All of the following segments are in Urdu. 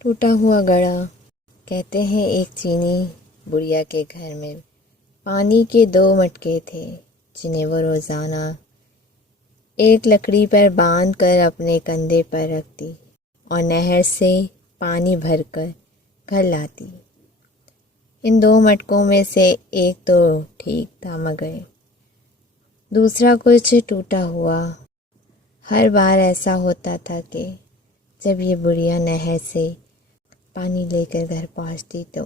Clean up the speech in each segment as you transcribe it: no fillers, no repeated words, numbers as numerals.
ٹوٹا ہوا گھڑا۔ کہتے ہیں ایک چینی بڑھیا کے گھر میں پانی کے 2 مٹکے تھے جنہیں وہ روزانہ ایک لکڑی پر باندھ کر اپنے کندھے پر رکھتی اور نہر سے پانی بھر کر گھر لاتی۔ ان 2 مٹکوں میں سے ایک تو ٹھیک تھا مگر دوسرا کچھ ٹوٹا ہوا۔ ہر بار ایسا ہوتا تھا کہ جب یہ بڑھیا نہر سے پانی لے کر گھر پہنچتی تو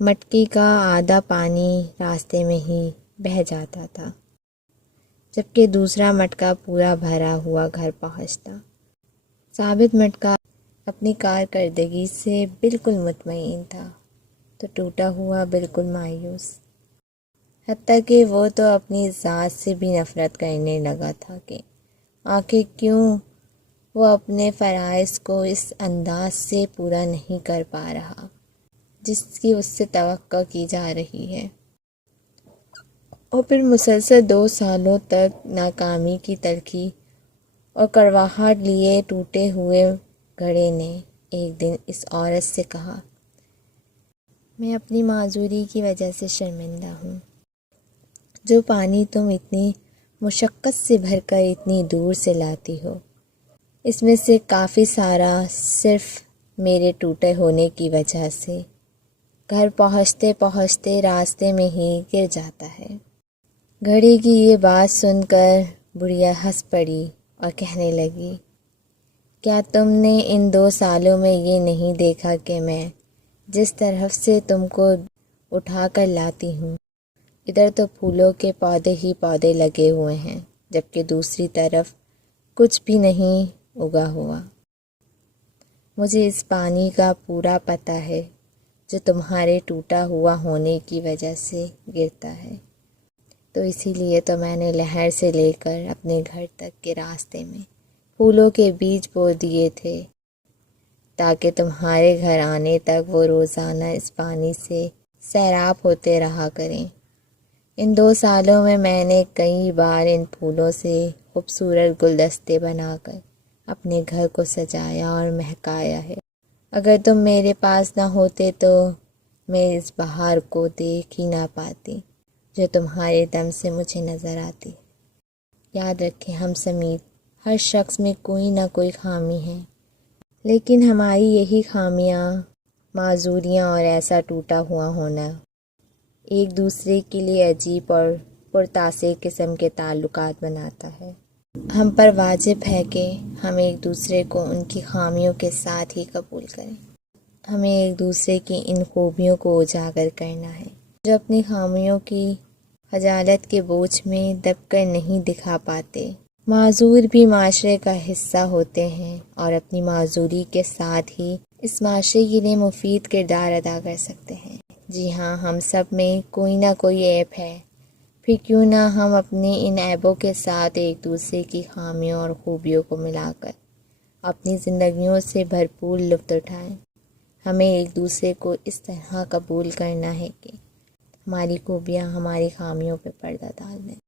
مٹکی کا آدھا پانی راستے میں ہی بہہ جاتا تھا، جبکہ دوسرا مٹکا پورا بھرا ہوا گھر پہنچتا۔ ثابت مٹکا اپنی کارکردگی سے بالکل مطمئن تھا تو ٹوٹا ہوا بالکل مایوس، حتیٰ کہ وہ تو اپنی ذات سے بھی نفرت کرنے لگا تھا کہ آخر کیوں وہ اپنے فرائض کو اس انداز سے پورا نہیں کر پا رہا جس کی اس سے توقع کی جا رہی ہے۔ اور پھر مسلسل 2 سالوں تک ناکامی کی تلخی اور کڑواہٹ لیے ٹوٹے ہوئے گھڑے نے ایک دن اس عورت سے کہا، میں اپنی معذوری کی وجہ سے شرمندہ ہوں۔ جو پانی تم اتنی مشقت سے بھر کر اتنی دور سے لاتی ہو، اس میں سے کافی سارا صرف میرے ٹوٹے ہونے کی وجہ سے گھر پہنچتے پہنچتے راستے میں ہی گر جاتا ہے۔ گھڑی کی یہ بات سن کر بڑھیا ہنس پڑی اور کہنے لگی، کیا تم نے ان 2 سالوں میں یہ نہیں دیکھا کہ میں جس طرف سے تم کو اٹھا کر لاتی ہوں ادھر تو پھولوں کے پودے ہی پودے لگے ہوئے ہیں، جبکہ دوسری طرف کچھ بھی نہیں اگا ہوا۔ مجھے اس پانی کا پورا پتہ ہے جو تمہارے ٹوٹا ہوا ہونے کی وجہ سے گرتا ہے، تو اسی لیے تو میں نے لہر سے لے کر اپنے گھر تک کے راستے میں پھولوں کے بیج بو دیے تھے تاکہ تمہارے گھر آنے تک وہ روزانہ اس پانی سے سیراب ہوتے رہا کریں۔ ان 2 سالوں میں نے کئی بار ان پھولوں سے خوبصورت گلدستے بنا کر اپنے گھر کو سجایا اور مہکایا ہے۔ اگر تم میرے پاس نہ ہوتے تو میں اس بہار کو دیکھ ہی نہ پاتی جو تمہارے دم سے مجھے نظر آتی۔ یاد رکھیں ہم سمیت ہر شخص میں کوئی نہ کوئی خامی ہے، لیکن ہماری یہی خامیاں، معذوریاں اور ایسا ٹوٹا ہوا ہونا ایک دوسرے کے لیے عجیب اور پرتاثر قسم کے تعلقات بناتا ہے۔ ہم پر واجب ہے کہ ہم ایک دوسرے کو ان کی خامیوں کے ساتھ ہی قبول کریں۔ ہمیں ایک دوسرے کی ان خوبیوں کو اجاگر کرنا ہے جو اپنی خامیوں کی خجالت کے بوجھ میں دب کر نہیں دکھا پاتے۔ معذور بھی معاشرے کا حصہ ہوتے ہیں اور اپنی معذوری کے ساتھ ہی اس معاشرے کے لیے مفید کردار ادا کر سکتے ہیں۔ جی ہاں، ہم سب میں کوئی نہ کوئی عیب ہے، پھر کیوں نہ ہم اپنے ان عیبوں کے ساتھ ایک دوسرے کی خامیوں اور خوبیوں کو ملا کر اپنی زندگیوں سے بھرپور لطف اٹھائیں۔ ہمیں ایک دوسرے کو اس طرح قبول کرنا ہے کہ ہماری خوبیاں ہماری خامیوں پہ پردہ ڈال دیں۔